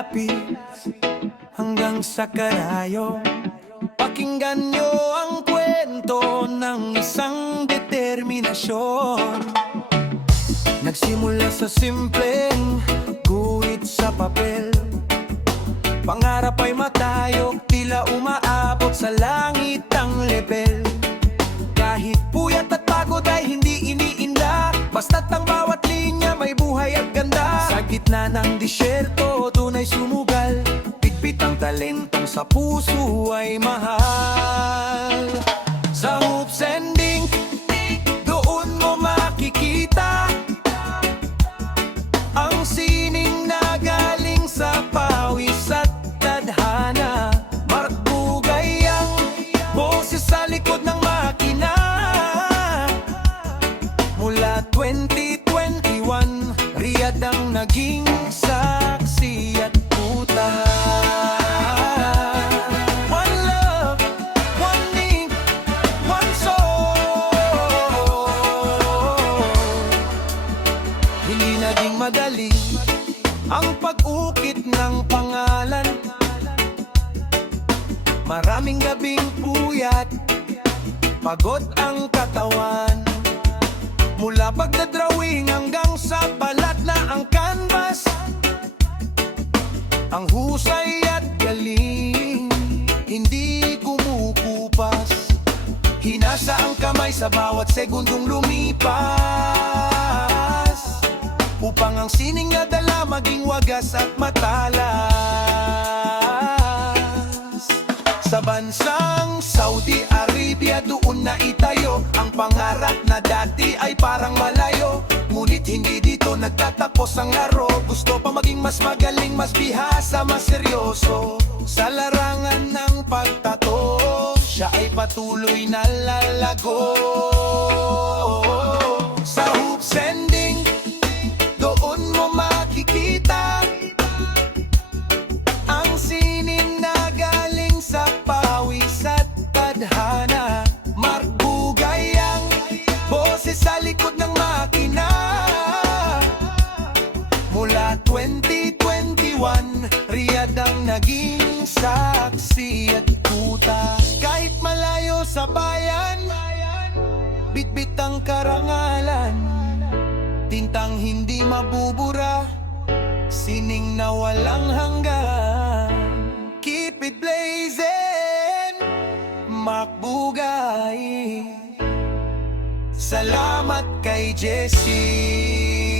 lapid hanggang sa karayo. Pakinggan nyo ang kwento ng isang determinasyon. Nagsimula sa simpleng guhit sa papel. Pangarap ay matayog, tila umaabot sa langit ang level. Kahit puyat at pagod ay hindi iniinda, basta't ang bawat linya may buhay at ganda. Sa gitna ng disyerto, tunay sumugal, bitbit ang talentong sa puso ay mahal. Sa hoops and dink, doon mo makikita ang sining na galing sa pawis at tadhana. Mark Bugay ang boses sa likod ng makina. Mula 2021, Riyadh ang naging saksi at kuta. One love, one ink, one soul. Hindi naging madali ang pag-ukit ng pangalan. Maraming gabing puyat, pagod ang katawan. Mula pagdadrawing hanggang sa balat na ang canvas, ang husay at galing hindi kumukupas. Hinasa ang kamay sa bawat segundong lumipas, upang ang sining na dala maging wagas at matalas. Sa bansang Saudi Arabia, doon na itayo ang pangarap na dati ay parang malayo. Ngunit hindi dito nagtatapos ang laro. Gusto pa maging mas magaling, mas bihasa, mas seryoso. Sa larangan ng pagtato, siya ay patuloy na lalago. Sa hoops and dink, doon mo makikita ang sinin na galing sa pawis at tadhana. Mark Bugay ang boses sa likod ng makina. Mula 2021, Riyadh ang naging saksi at kuta. Kahit malayo sa bayan, bitbit ang karangalan. Tintang hindi mabubura, sining na walang hanggan. Keep it blazing, Mark Bugay. Salamat kay Jessie.